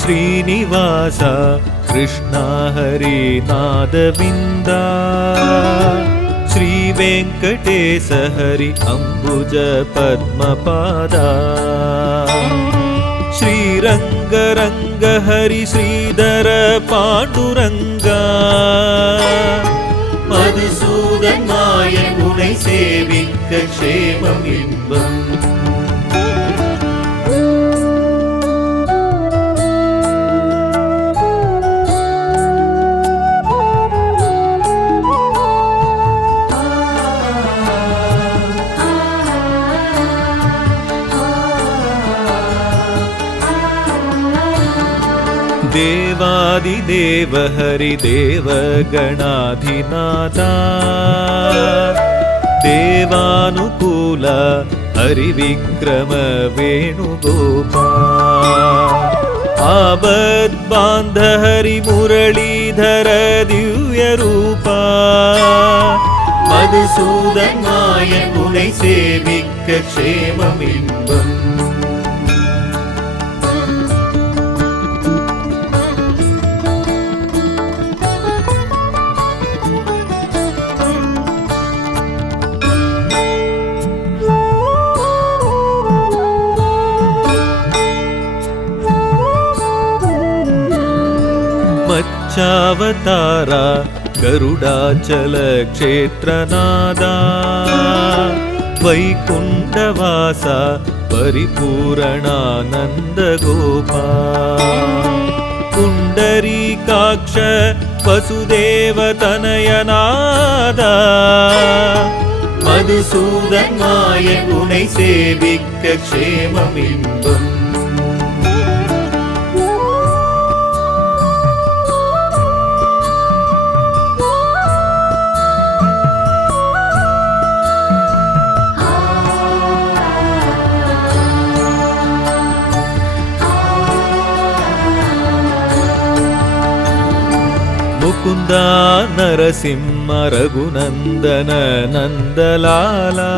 श्रीनिवास कृष्णा हरिनादविन्दा श्रीवेङ्कटेश हरि अम्बुज पद्मपादा श्रीरङ्गरङ्ग हरि श्रीधर पाण्डुरङ्गा मधुसूदन मायन उनै सेविक्क क्षेमम् इன்பம் देवादिदेव हरिदेव गणाधिनाथा देवानुकूल हरिविक्रम वेणुगोपाल आबद्बान्ध हरिमुरलीधर दिव्यरूपा मधुसूदन मायन उनै सेविक्क क्षेमम् इன்பம் मच्चावतारा गरुडाचल क्षेत्रनादा वैकुण्ठवासा परिपूरणानन्द गोपाल पुण्डरीकाक्ष वसुदेव तनयनादा मधुसूदन मायन उनै सेविक्क क्षेमम् इன்பம் मुकुंदा नरसिंह रघुनंदन नंदलाला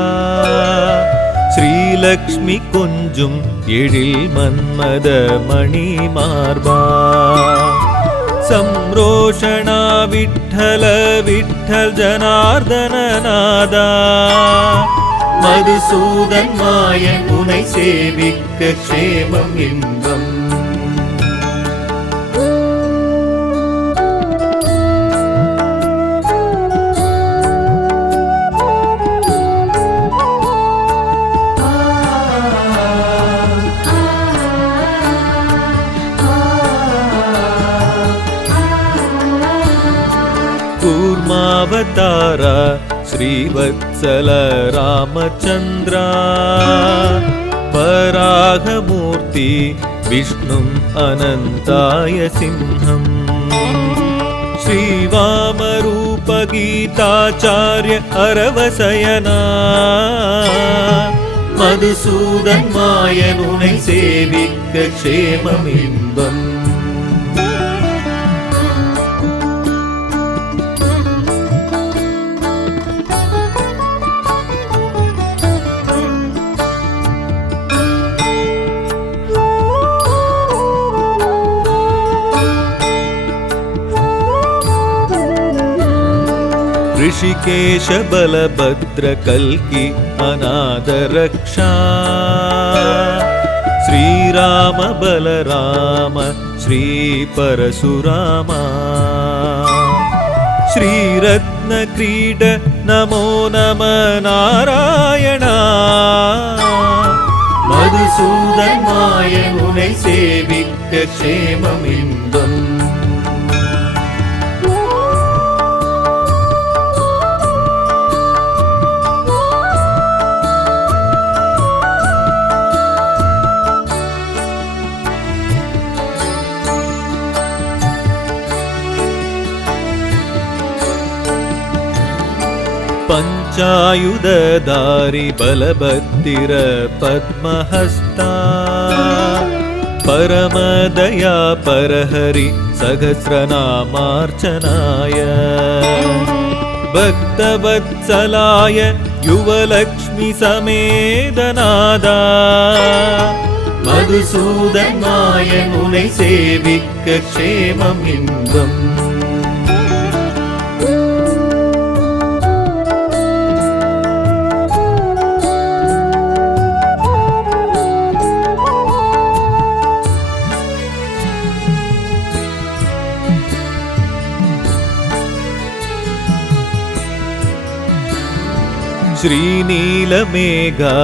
श्रीलक्ष्मी कुंजुम एழில் मन्मद मणिमार्बा संरोषणा विठ्ठल विठ्ठल जनार्दन नादा मधुसूदन मायन उनै सेविक्क क्षेमम् इன்பம் कूर्मावतारा श्रीवत्सल रामचन्द्रा परागमूर्ति विष्णुम् अनन्ताय सिंहम् श्रीवामरूप गीताचार्य अरवसयना मधुसूदन मायन उनै सेविक्क क्षेमम् इன்பம் ऋषिकेश बलभद्र कल्कि अनाथ रक्षा श्रीराम बलराम श्री परशुरामा श्रीरत्न क्रीड नमो नमः नारायणा मधुसूदन मायन उनै सेविक्क क्षेमम् इன்பம் पंचायुधधारी बलभद्र पद्महस्ता परमदया परहरि सहस्रनामार्चनाय भक्तवत्सलाय युवलक्ष्मी समेतनादा மதுசூதன் மாயன் உனை சேவிக்க க்ஷேமம் இன்பம். श्रीनीलमेघा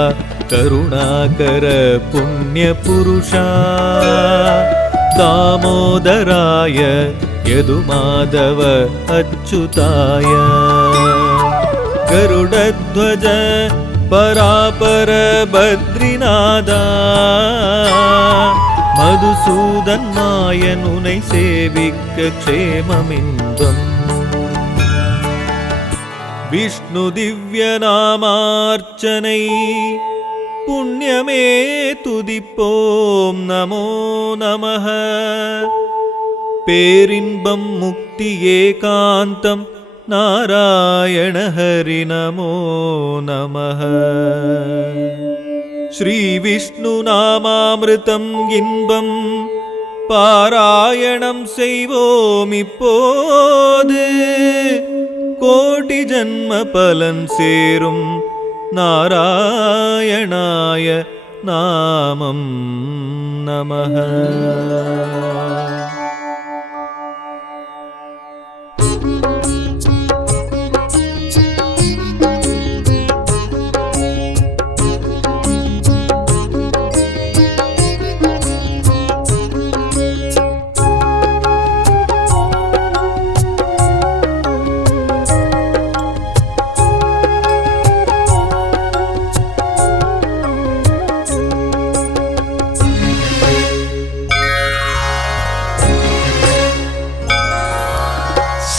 करुणाकर पुण्यपुरुषा दामोदराय यदुमाधव अच्युताय गरुडध्वज परापर बद्रीनादा मधुसूदन मायन उनै सेविक्क क्षेममिன்பம். विष्णु दिव्य नामार्चனை पुण्यमे तुदिप्पोम नमो नमः. पेरिன்பம் मुक्ति एकांतम नारायण हरि नमो नमः. श्री विष्णु नामामृतम इன்பம் பாராயணம் செய்வோம் இப்போது. கோடி ஜன்ம பலன் சேரும் நாராயணாய நாமம் நமஹ.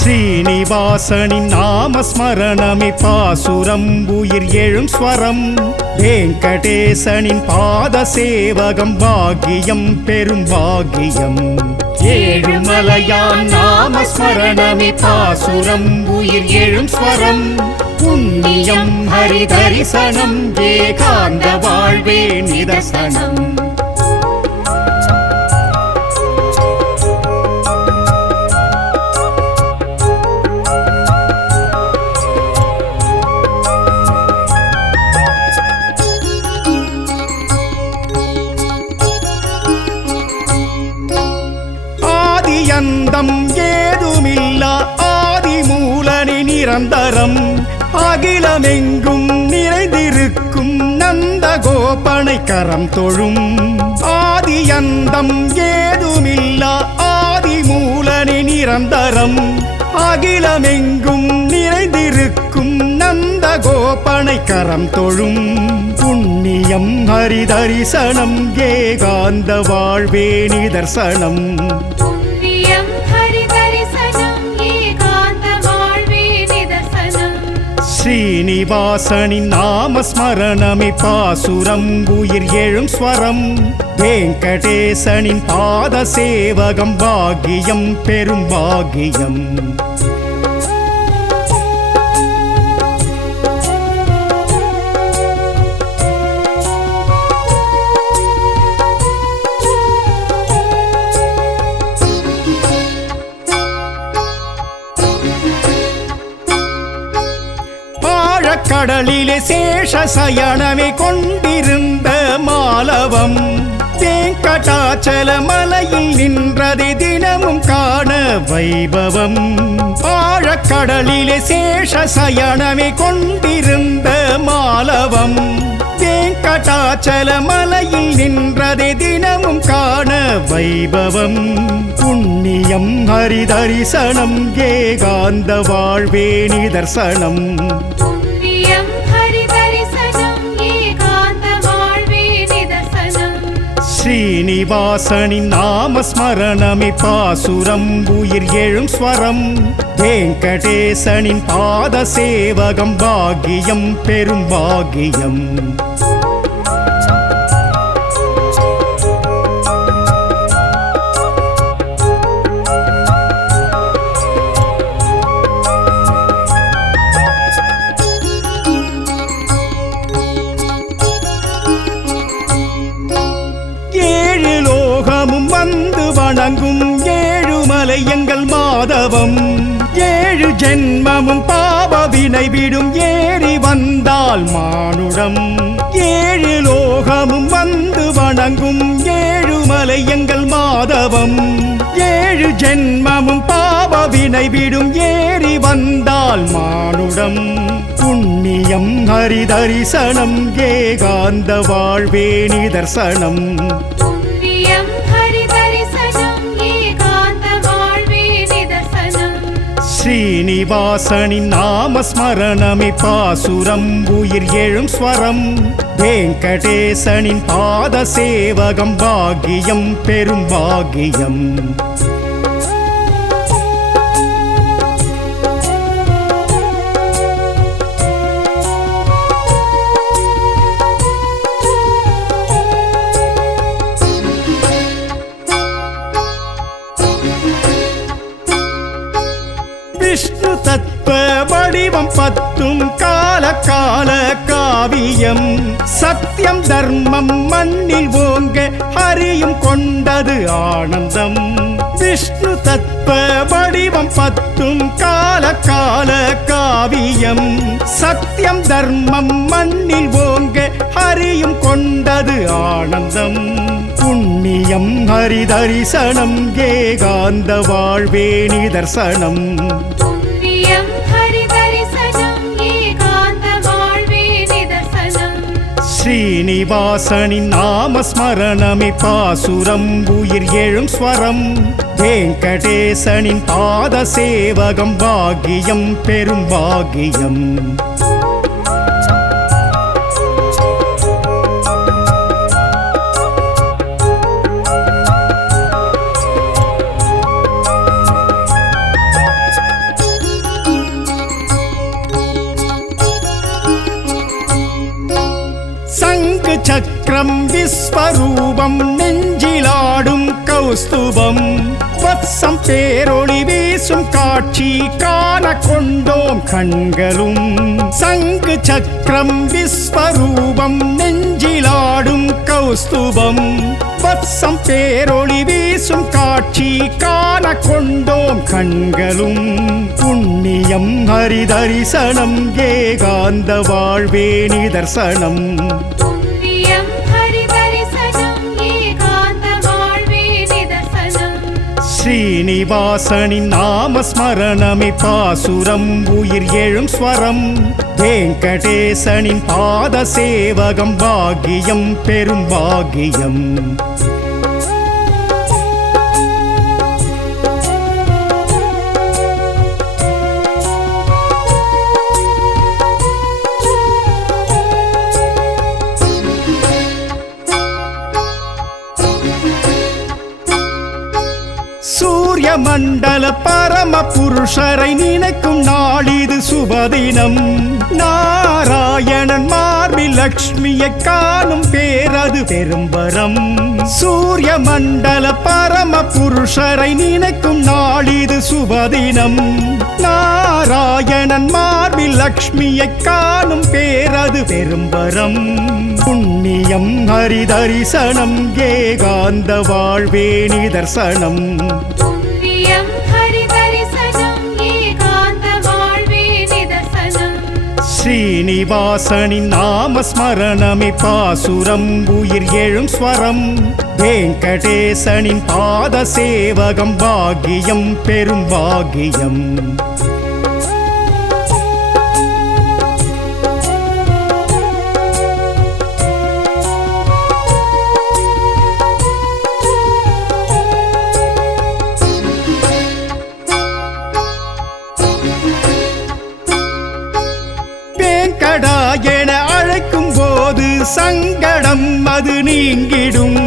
ஸ்ரீனிவாசனின் நாமஸ்மரணமே பாசுரம் உயிர் எழும் ஸ்வரம். வெங்கடேசனின் பாத சேவகம் பாக்கியம் பெரும் பாக்கியம். ஏழுமலையான் நாமஸ்மரணமே பாசுரம் உயிர் எழும் ஸ்வரம். புண்ணியம் ஹரி தரிசனம் ஏகாந்த வாழ்வே நிதர்சனம். அந்தம் ஏதுமில்லா ஆதிமூலனி நிரந்தரம். அகிலமெங்கும் நிறைந்திருக்கும் நந்த கோபனை கரம் தொழும். ஆதியந்தம் ஏதுமில்லா ஆதிமூலனி நிரந்தரம். அகிலமெங்கும் நிறைந்திருக்கும் நந்த கோபனை கரம் தொழும். புண்ணியம் ஹரி தரிசனம் ஏகாந்த வாழ்வே நிதர்சனம். ஸ்ரீனிவாசனின் நாமஸ்மரணமே பாசுரம் உயிர் எழும் ஸ்வரம். வெங்கடேசனின் பாத சேவகம் பாக்கியம் பெரும் பாக்கியம். கடலிலே சேஷ சயனமே கொண்டிருந்த மாலவம். வெங்கடாச்சல மலையில் நின்றதை தினமும் காண வைபவம். ஆழக்கடலிலே சேஷ சயனமே கொண்டிருந்த மாலவம். வெங்கடாச்சல மலையில் நின்றதை தினமும் காண வைபவம். புண்ணியம் ஹரி தரிசனம் ஏகாந்த வாழ்வே நிதர்சனம். ஸ்ரீனிவாசனின் நாமஸ்மரணமே பாசுரம் உயிர் எழும் ஸ்வரம். வெங்கடேசனின் பாத சேவகம் பாக்கியம் பெரும் பாக்கியம். மாதவம். 7 ஜென்மமும் பாவ வினை விடும் ஏறி வந்தால் மானுடம். 7 லோகமும் வந்து வணங்கும் ஏழுமலை எங்கள் மாதவம். 7 ஜென்மமும் பாவ வினை விடும் ஏறி வந்தால் மானுடம். புண்ணியம் ஹரி தரிசனம் ஏகாந்த வாழ்வே நிதர்சனம். புண்ணியம் ஹரி தரிசனம் ஏகாந்த வாழ்வே நிதர்சனம். ஸ்ரீனிவாசனின் நாமஸ்மரணமே பாசுரம் உயிர் எழும் ஸ்வரம். வெங்கடேசனின் பாத சேவகம் பாக்கியம் பெரும் பாக்கியம். விஷ்ணு தத்துவ வடிவம் 10 கால கால காவியம். சத்தியம் தர்மம் மண்ணில் ஓங்க ஹரியும் கொண்டது ஆனந்தம். விஷ்ணு தத்துவ வடிவம் 10 கால கால காவியம். சத்தியம் தர்மம் மண்ணில் ஓங்க ஹரியும் கொண்டது ஆனந்தம். புண்ணியம் ஹரி தரிசனம் ஏகாந்த வாழ்வே நிதர்சனம். புண்ணியம் ஹரி தரிசனம் ஏகாந்த வாழ்வே நிதர்சனம். ஸ்ரீனிவாசனின் நாமஸ்மரணமே பாசுரம் உயிர் எழும் ஸ்வரம். வெங்கடேசனின் பாத சேவகம் பாக்கியம் பெரும் பாக்கியம். சங்கு சக்கரம் விஸ்வரூபம் நெஞ்சிலாடும் கௌஸ்துபம். வத்சம் பேரொளி வீசும் காட்சி காண கொண்டோம் கண்களும். சங்கு சக்கரம் விஸ்வரூபம் நெஞ்சிலாடும் கௌஸ்துபம். வத்சம் பேரொளி வீசும் காட்சி காண கொண்டோம் கண்களும். புண்ணியம் ஹரி தரிசனம் ஏகாந்த வாழ்வே நிதர்சனம். புண்ணியம் ஹரி தரிசனம் ஏகாந்த வாழ்வே நிதர்சனம். ஸ்ரீனிவாசனின் நாமஸ்மரணமே பாசுரம் உயிர் எழும் ஸ்வரம். வெங்கடேசனின் பாத சேவகம் பாக்கியம் பெரும் பாக்கியம். சூரிய மண்டல பரம புருஷரை நினைக்கும் நாளிது சுபதினம். நாராயணன் மார்பில் லக்ஷ்மியை காணும் பேரது பெரும்பரம். சூரிய மண்டல பரம புருஷரை நினைக்கும் நாளிது சுபதினம். நாராயணன் மார்பில் லக்ஷ்மியை காணும் பேரது பெரும்பரம். புண்ணியம் ஹரி தரிசனம் ஏகாந்த வாழ்வே நிதர்சனம். புண்ணியம் ஹரி தரிசனம் ஏகாந்த வாழ்வே நிதர்சனம். ஸ்ரீனிவாசனின் நாமஸ்மரணமே பாசுரம் உயிர் எழும் ஸ்வரம். வெங்கடேசனின் பாத சேவகம் பாக்கியம் பெரும் பாக்கியம். வேங்கடா என அழைக்கும் போது சங்கடம் அது நீங்கிடும்.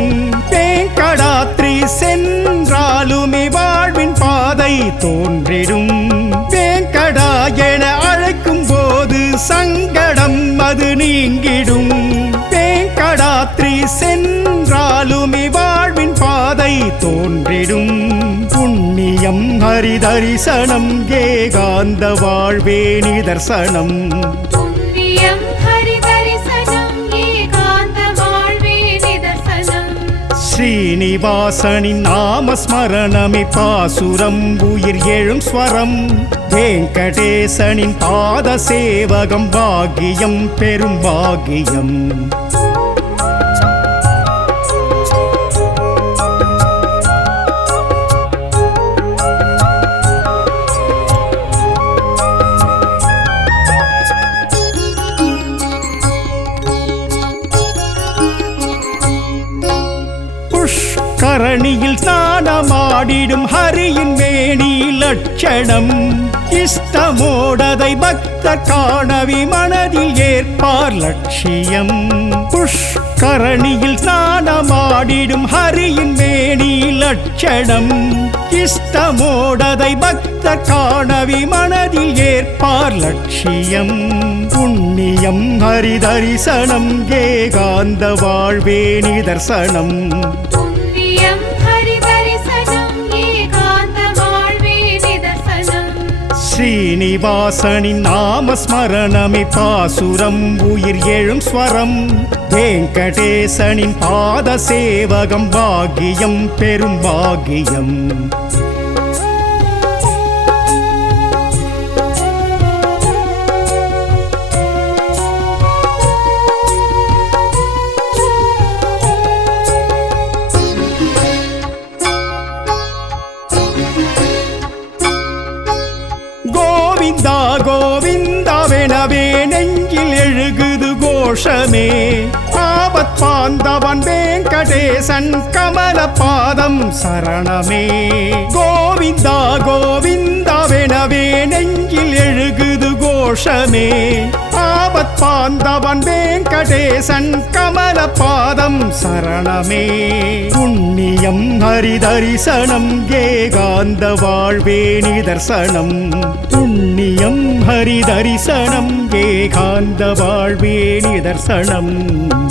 வேங்கடாத்ரி சென்றாலுமே வாழ்வின் பாதை தோன்றிடும். வேங்கடா என அழைக்கும் போது சங்கடம் அது நீங்கிடும். வேங்கடாத்ரி சென்றாலுமே வாழ்வின் பாதை தோன்றிடும். புண்ணியம் ஹரி தரிசனம் ஏகாந்த வாழ்வே நிதர்சனம். புண்ணியம் ஹரி தரிசனம் ஏகாந்த வாழ்வே நிதர்சனம். ஸ்ரீனிவாசனின் நாமஸ்மரணமே பாசுரம் உயிர் எழும் ஸ்வரம் வெங்கடேசனின் பாத சேவகம் பாக்கியம் பெரும் பாக்கியம் கரணியில் ஸ்நானமாடிடும் ஹரியின் மேனி லட்சணம் இஷ்டமோடதை பக்த காணவி மனதில் ஏற்பார் லட்சியம் புஷ்கரணியில் ஸ்நானமாடிடும் ஹரியின் மேனி லட்சணம் இஷ்டமோடதை பக்த காணவி மனதில் ஏற்பார் லட்சியம் புண்ணியம் ஹரி தரிசனம் ஏகாந்த வாழ்வே நிதர்சனம் புண்ணியம் ஹரி தரிசனம் ஏகாந்த வாழ்வே நிதர்சனம் ஸ்ரீனிவாசனின் நாமஸ்மரணமே பாசுரம் உயிர் எழும் ஸ்வரம் வெங்கடேசனின் பாத சேவகம் பாக்கியம் பெரும் பாக்கியம் கோவிந்தா கோவிந்தாவெனவே நெஞ்சில் எழுகுது கோஷமே ஆபத் பாந்தவன் வெங்கடேசன் கமல பாதம் சரணமே கோவிந்தா கோவிந்தாவெனவே நெஞ்சில் எழுகுது கோஷமே ஆபத் பாந்தவன் வெங்கடேசன் கமல பாதம் சரணமே புண்ணியம் ஹரி தரிசனம் ஏகாந்த வாழ்வே நிதர்சனம் புண்ணியம் ஹரி தரிசனம் ஏகாந்த வாழ்வே நிதர்சனம்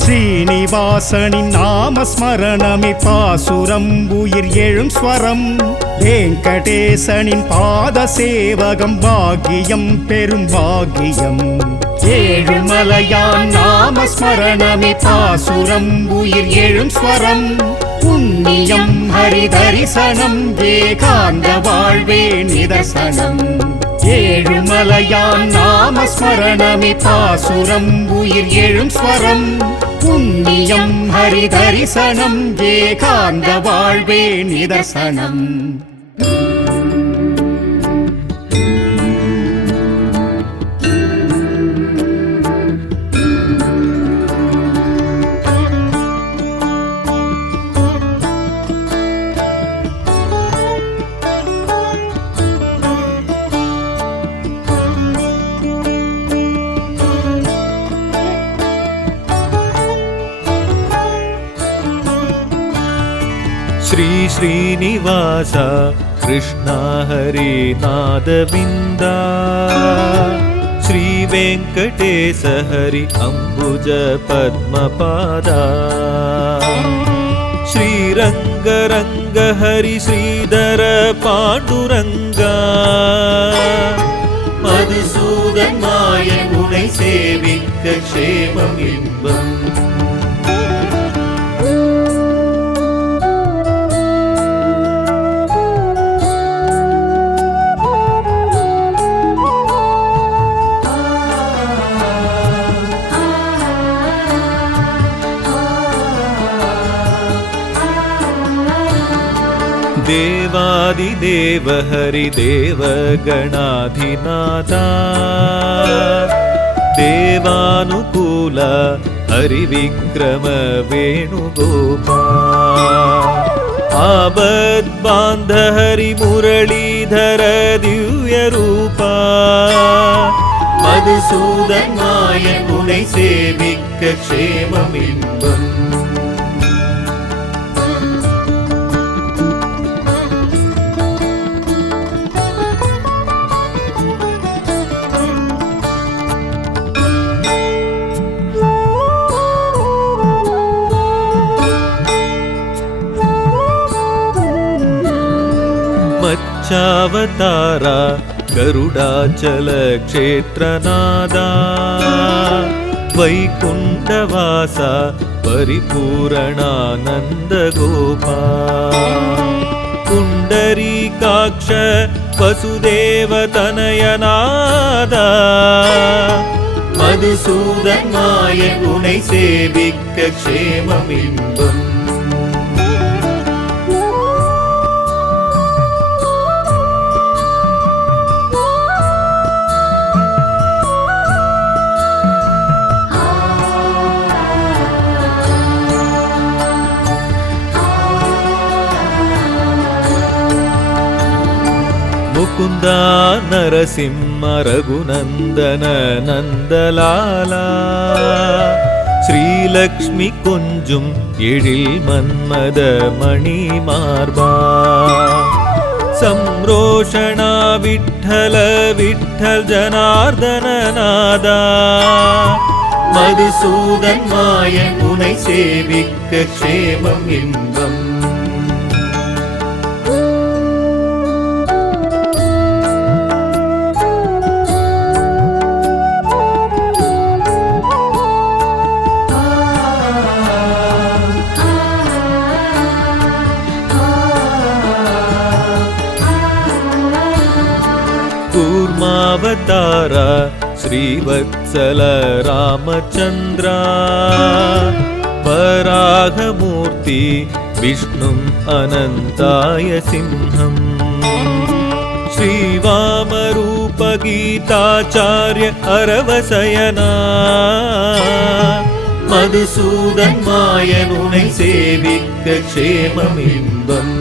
ஸ்ரீனிவாசனின் நாமஸ்மரணமே பாசுரம் உயிர் எழும் ஸ்வரம் வெங்கடேசனின் பாத சேவகம் பாக்கியம் பெரும் பாக்கியம் ஏழுமலையான் நாமஸ்மரணமே பாசுரம் உயிர் எழும் ஸ்வரம் புண்ணியம் ஹரி தரிசனம் ஏகாந்த வாழ்வே நிதர்சனம் ஏழுமலையான் நாமஸ்மரணமே பாசுரம் உயிர் எழும் ஸ்வரம் புண்ணியம் ஹரி தரிசனம் ஏகாந்த வாழ்வே நிதர்சனம் श्री श्रीनिवास कृष्ण हरि नादविंदा श्री वेंकटेश हरि अंबुज पद्मपादा श्रीरंग रंग हरि श्रीधर पांडुरंगा मधुसूदन मायन उनै सेविक्क क्षेमम इன்பம் देवादिदेव हरिदेव गणाधिनाथा देवानुकूल हरिविक्रम वेणुगोपाल आबद्बान्ध हरिमुरलीधर दिव्यरूपा मधुसूदन मायन उनै सेविक्क क्षेमम इன்பம் मच्चावतारा गरुडाचल क्षेत्रनादा வைகுண்டவாசா பரிபூரணானந்த கோபா புண்டரீகாக்ஷ வசுதேவ தனயநாதா மதுசூதன்மாய உனை சேவிக்க க்ஷேமம் இன்பம் முகுந்தா நரசிம்ம ரகுநந்தன நந்தலாலா ஸ்ரீலக்ஷ்மி கொஞ்சும் எழில் மன்மத மணி மார்பா சம்ரோஷணா விட்டல விட்டல் ஜனார்தன நாதா மதுசூதன் மாயன் உனை சேவிக்க க்ஷேமம் இன்பம் கூர்மாவதாரா ஸ்ரீவத்சல ராமச்சந்திரா வராகமூர்த்தி விஷ்ணும் அனந்தாய சிம்ஹம் ஸ்ரீவாமரூப கீதாச்சார்ய அரவசயனா மதுசூதன் மாயன் உனை சேவிக்க க்ஷேமம் இன்பம்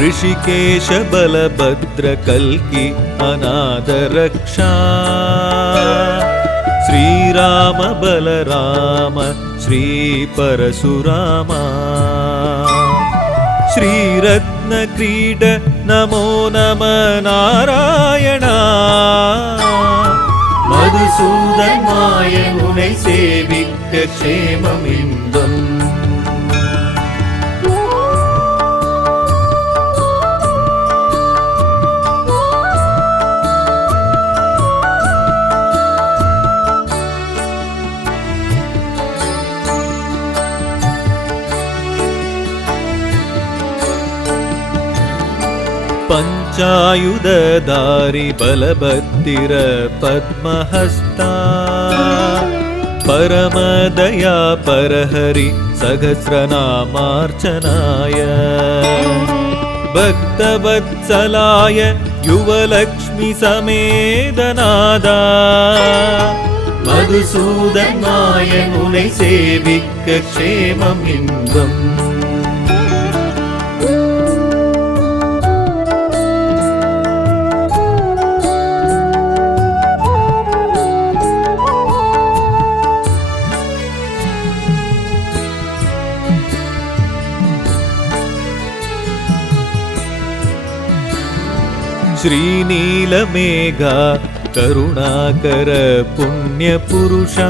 ऋषिकेश बलभद्र कल्कि अनाथ रक्षा श्रीराम बलराम श्री परशुरामा श्रीरत्न क्रीड नमो नम नारायणा मधुसूदन मायन उनै सेविक्क क्षेमम् इன்பம் पंचायुधधारी बलभद्र पद्महस्ता परमदया परहरि सहस्रनामार्चनाय भक्तवत्सलाय युवलक्ष्मी समेतनादा मधुसूदन मायन उनै सेविक्क क्षेमम् इன்பம் श्रीनीलमेघा करुणाकर पुण्यपुरुषा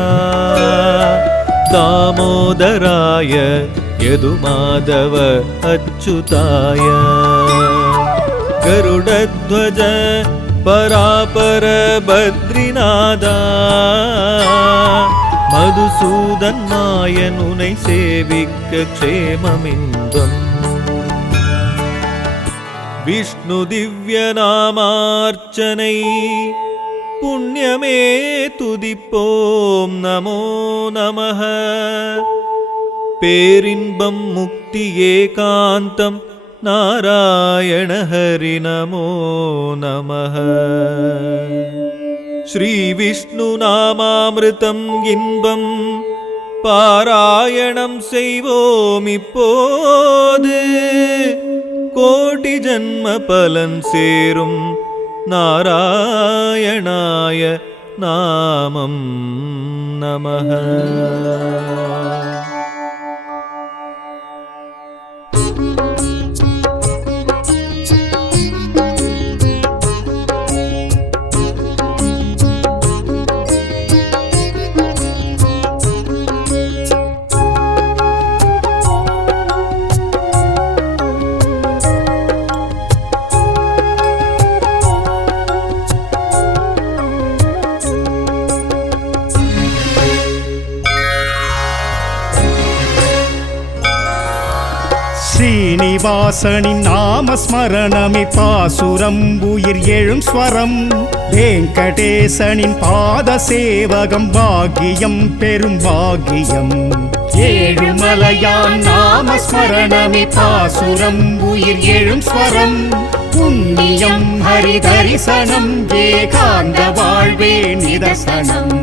दामोदराय यदुमाधव अच्युताय गरुडध्वज परापर बद्रीनादा मधुसूदन मायन उनै सेविक्क क्षेमम् इன்பம் विष्णु दिव्य नामार्चनै पुण्यमे तुदिप्पोम नमो नमः पेरिன்பம் मुक्ति एकांतं नारायण हरि नमो नमः श्री विष्णु नामामृतं इன்பம் பாராயணம் செய்வோம் இப்போது கோடி ஜன்ம பலன் சேரும் நாராயணாய நாமம் நமஹ. ஸ்ரீனிவாசனின் நாமஸ்மரணமே பாசுரம் உயிர் எழும் ஸ்வரம் வெங்கடேசனின் பாத சேவகம் பாக்கியம் பெரும் பாக்கியம் ஏழுமலையான் நாமஸ்மரணமே பாசுரம் உயிர் எழும் ஸ்வரம் புண்ணியம் ஹரி தரிசனம் ஏகாந்த வாழ்வே நிதர்சனம்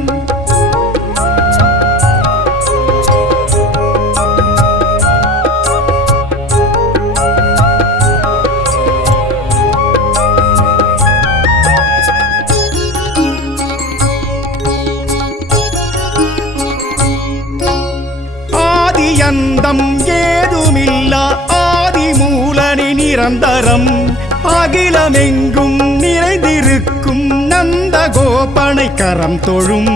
அந்தம் ஏதுமில்லா ஆதிமூலனி நிரந்தரம் அகிலமெங்கும் நிறைந்திருக்கும் நந்த கோபனை கரம் தொழும்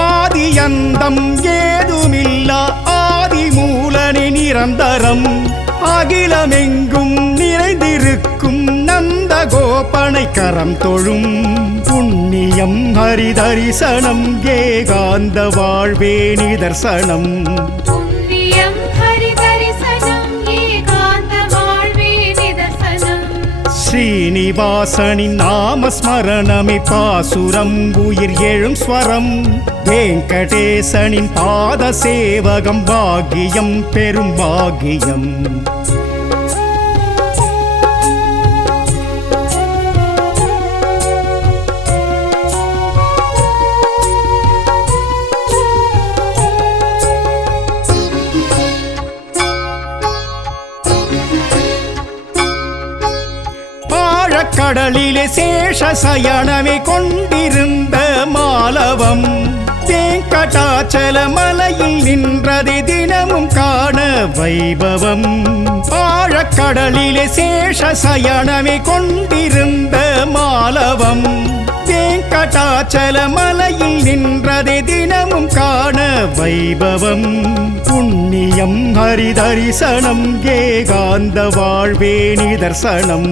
ஆதியந்தம் ஏதுமில்லா ஆதிமூலனி நிரந்தரம் அகிலமெங்கும் நிறைந்திருக்கும் நந்த கோபனை கரம் தொழும் புண்ணியம் ஹரி தரிசனம் ஏகாந்த வாழ்வே நிதர்சனம் ஸ்ரீனிவாசனின் நாமஸ்மரணமே பாசுரம் உயிர் எழும் ஸ்வரம் வெங்கடேசனின் பாத சேவகம் பாக்கியம் பெரும் பாக்கியம் கடலிலே சேஷ சயனமே கொண்டிருந்த மாலவம் வெங்கடாச்சல மலையில் நின்றதை தினமும் காண வைபவம் ஆழக்கடலிலே சேஷ சயனமே கொண்டிருந்த மாலவம் வெங்கடாச்சல மலையில் நின்றதை தினமும் காண வைபவம் புண்ணியம் ஹரி தரிசனம் ஏகாந்த வாழ்வே நிதர்சனம்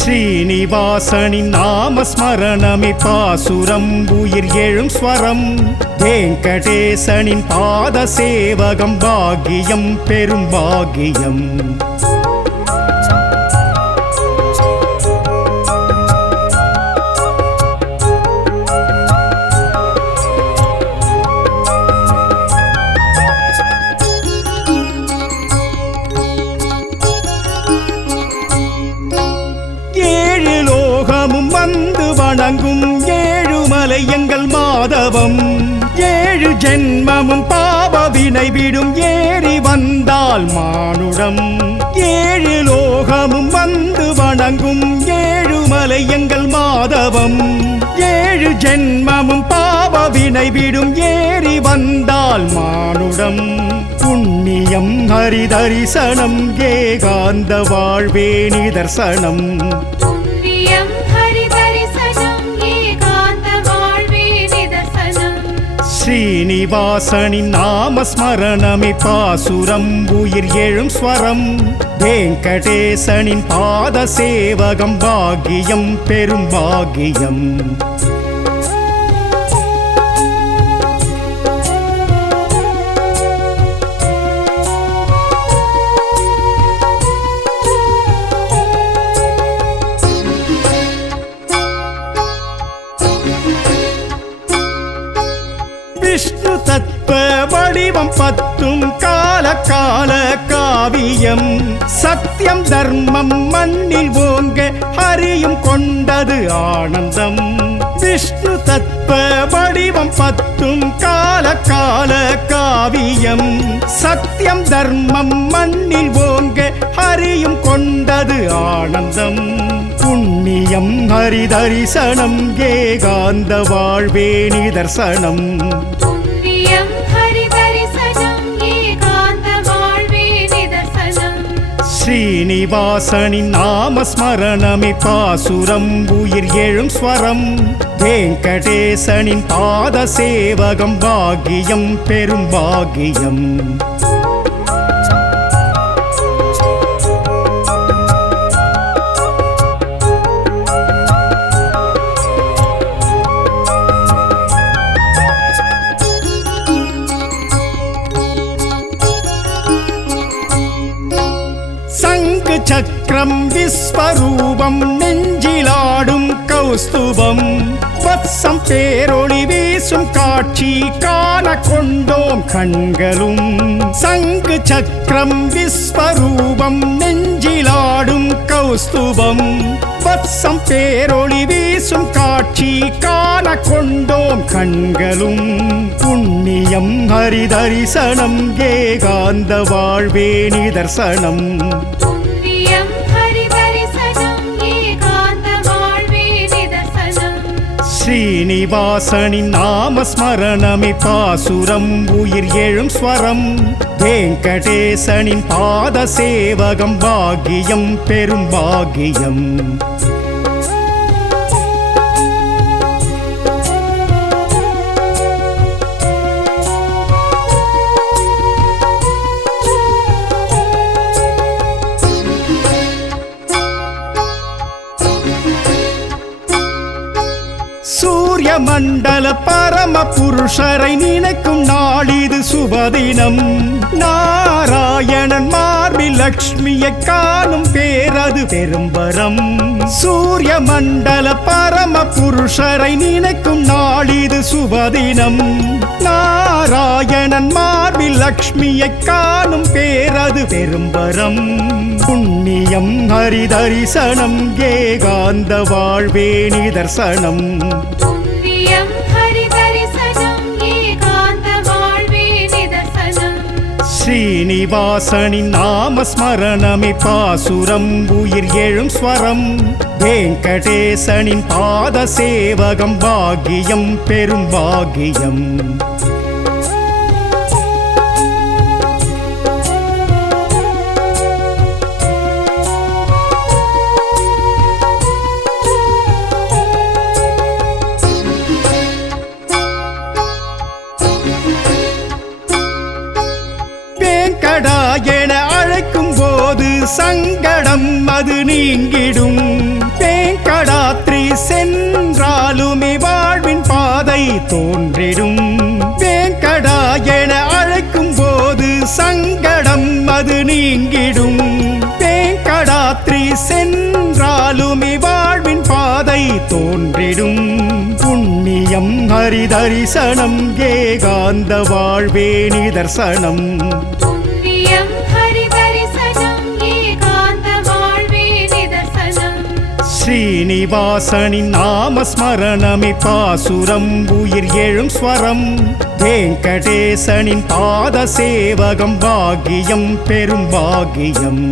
ஸ்ரீனிவாசனின் நாமஸ்மரணமே பாசுரம் உயிர் எழும் ஸ்வரம் வெங்கடேசனின் பாத சேவகம் பாக்கியம் பெரும் பாக்கியம் வந்து வணங்கும் ஏழுமலை எங்கள் மாதவம் ஏழு ஜென்மமும் பாவ வினை விடும் ஏறி வந்தால் மானுடம் ஏழு லோகமும் வந்து வணங்கும் ஏழுமலை எங்கள் மாதவம் ஏழு ஜென்மமும் பாவ வினை விடும் ஏறி வந்தால் மானுடம் புண்ணியம் ஹரி தரிசனம் ஏகாந்த வாழ்வே நிதர்சனம் ஸ்ரீனிவாசனின் நாமஸ்மரணமே பாசுரம் உயிர் எழும் ஸ்வரம் வெங்கடேசனின் பாத சேவகம் பாக்கியம் பெரும் பாக்கியம் விஷ்ணு தத்துவ வடிவம் பத்தும் கால கால காவியம் சத்தியம் தர்மம் மண்ணில் ஓங்க ஹரியும் கொண்டது ஆனந்தம் விஷ்ணு தத்துவ வடிவம் பத்தும் கால கால காவியம் சத்தியம் தர்மம் மண்ணில் ஓங்க ஹரியும் கொண்டது ஆனந்தம் புண்ணியம் ஹரி தரிசனம் ஏகாந்த வாழ்வே நிதர்சனம் ஸ்ரீனிவாசனின் நாமஸ்மரணமே பாசுரம் உயிர் எழும் ஸ்வரம் வெங்கடேசனின் பாத சேவகம் பாக்கியம் பெரும் பாக்கியம் சக்கரம் விஸ்வரூபம் நெஞ்சிலாடும் கௌஸ்துபம் வத்சம் பேரொளி வீசும் காட்சி காண கொண்டோம் கண்களும் சங்கு சக்கரம் விஸ்வரூபம் நெஞ்சிலாடும் கௌஸ்துபம் வத்சம் பேரொளி வீசும் காட்சி காண கொண்டோம் கண்களும் புண்ணியம் ஹரிதரிசனம் ஏகாந்த வாழ்வே நிதர்சனம் புண்ணியம் ஹரிதரிசனம் ஏகாந்த வாழ்வே நிதர்சனம் ஸ்ரீனிவாசனின் நாமஸ்மரணமே பாசுரம் உயிர் எழும் ஸ்வரம் வெங்கடேசனின் பாத சேவகம் பாக்கியம் பெரும் பாக்கியம் சூரிய மண்டல பரம புருஷரை நினைக்கும் நாளிது சுபதினம் நாராயணன் மார்பில் லக்ஷ்மியை காணும் பேரது பெரும்பரம் சூரிய மண்டல பரம புருஷரை நினைக்கும் நாளிது சுபதினம் நாராயணன் மார்பில் லக்ஷ்மியை காணும் பேரது பெரும்பரம் புண்ணியம் ஹரிதரிசனம் ஏகாந்த வாழ்வே நிதர்சனம் புண்ணியம் ஹரிதரிசனம் ஏகாந்த வாழ்வே நிதர்சனம் ஸ்ரீனிவாசனின் நாமஸ்மரணமே பாசுரம் உயிர் எழும் ஸ்வரம் வெங்கடேசனின் பாத சேவகம் பாக்கியம் பெரும் பாக்கியம் என அழைக்கும் போது சங்கடம் அது நீங்கிடும் வேங்கடாத்ரி சென்றாலுமே வாழ்வின் பாதை தோன்றிடும் வேங்கடா என அழைக்கும் போது சங்கடம் அது நீங்கிடும் வேங்கடாத்ரி சென்றாலுமே வாழ்வின் பாதை தோன்றிடும் புண்ணியம் ஹரிதரிசனம் ஏகாந்த வாழ்வே நிதர்சனம் புண்ணியம் ஹரிதரிசனம் ஏகாந்த வாழ்வே நிதர்சனம் ஸ்ரீனிவாசனின் நாமஸ்மரணமே பாசுரம் உயிர் எழும் ஸ்வரம் வெங்கடேசனின் பாத சேவகம் பாக்கியம் பெரும் பாக்கியம்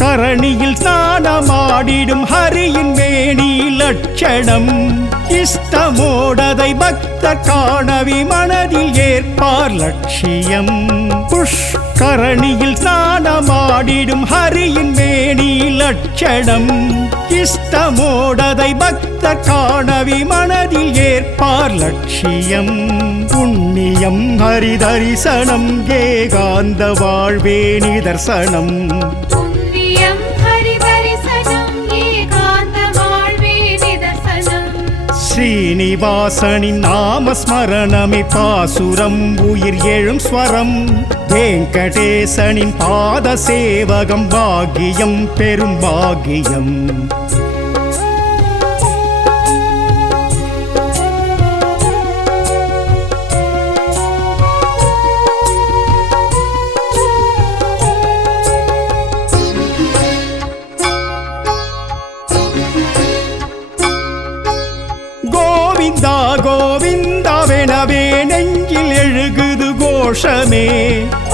கரணியில் ஸ்நானமாடிடும் ஹரியின் மேனி லட்சணம் இஷ்டமோடதை பக்த காணவி மனதில் ஏற்பார் லட்சியம் புஷ்கரணியில் ஸ்நானமாடிடும் ஹரியின் மேனி லட்சணம் இஷ்டமோடதை பக்த காணவி மனதில் ஏற்பார் லட்சியம் புண்ணியம் ஹரிதரிசனம் ஏகாந்த வாழ்வே நிதர்சனம் புண்ணியம் ஹரிதரிசனம் ஏகாந்த வாழ்வே நிதர்சனம் ஸ்ரீனிவாசனின் நாமஸ்மரணமே பாசுரம் உயிர் எழும் ஸ்வரம் வெங்கடேசனின் பாத சேவகம் பாக்கியம் பெரும் பாக்கியம் கோவிந்தா கோவிந்தாவெனவே நெஞ்சில் எழுகுது கோஷமே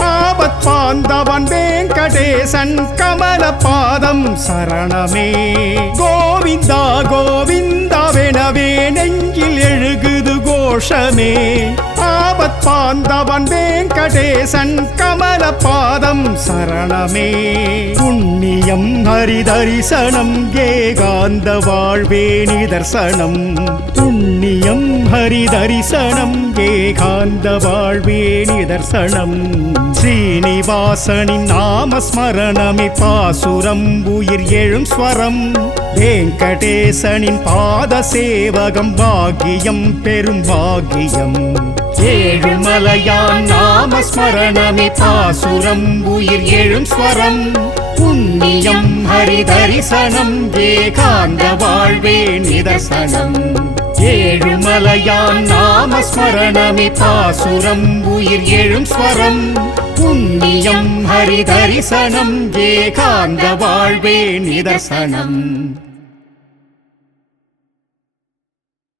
ஆபத் பாந்தவன் வெங்கடேசன் கமல பாதம் சரணமே கோவிந்தா கோவிந்தாவெனவே நெஞ்சில் எழுகுது கோஷமே ஆபத் பாந்தவன் வெங்கடேசன் கமல பாதம் சரணமே புண்ணியம் ஹரிதரிசனம் ஏகாந்த வாழ்வே நிதர்சனம் புண்ணியம் ஹரிதரிசனம் ஏகாந்த வாழ்வே நிதர்சனம் ஸ்ரீனிவாசனின் நாமஸ்மரணமே பாசுரம் உயிர் எழும் ஸ்வரம் வெங்கடேசனின் பாத சேவகம் பாக்கியம் பெரும் பாக்கியம் ஏழுமலையான் நாமஸ்மரணமே பாசுரம் உயிர் எழும் ஸ்வரம் புண்ணியம் ஹரிதரிசனம் ஏகாந்த வாழ்வே நிதர்சனம் ஏழுமலையான் நாமஸ்மரணமே பாசுரம் உயிர் எழும் ஸ்வரம் புண்ணியம் ஹரிதரிசனம் ஏகாந்த வாழ்வே நிதர்சனம்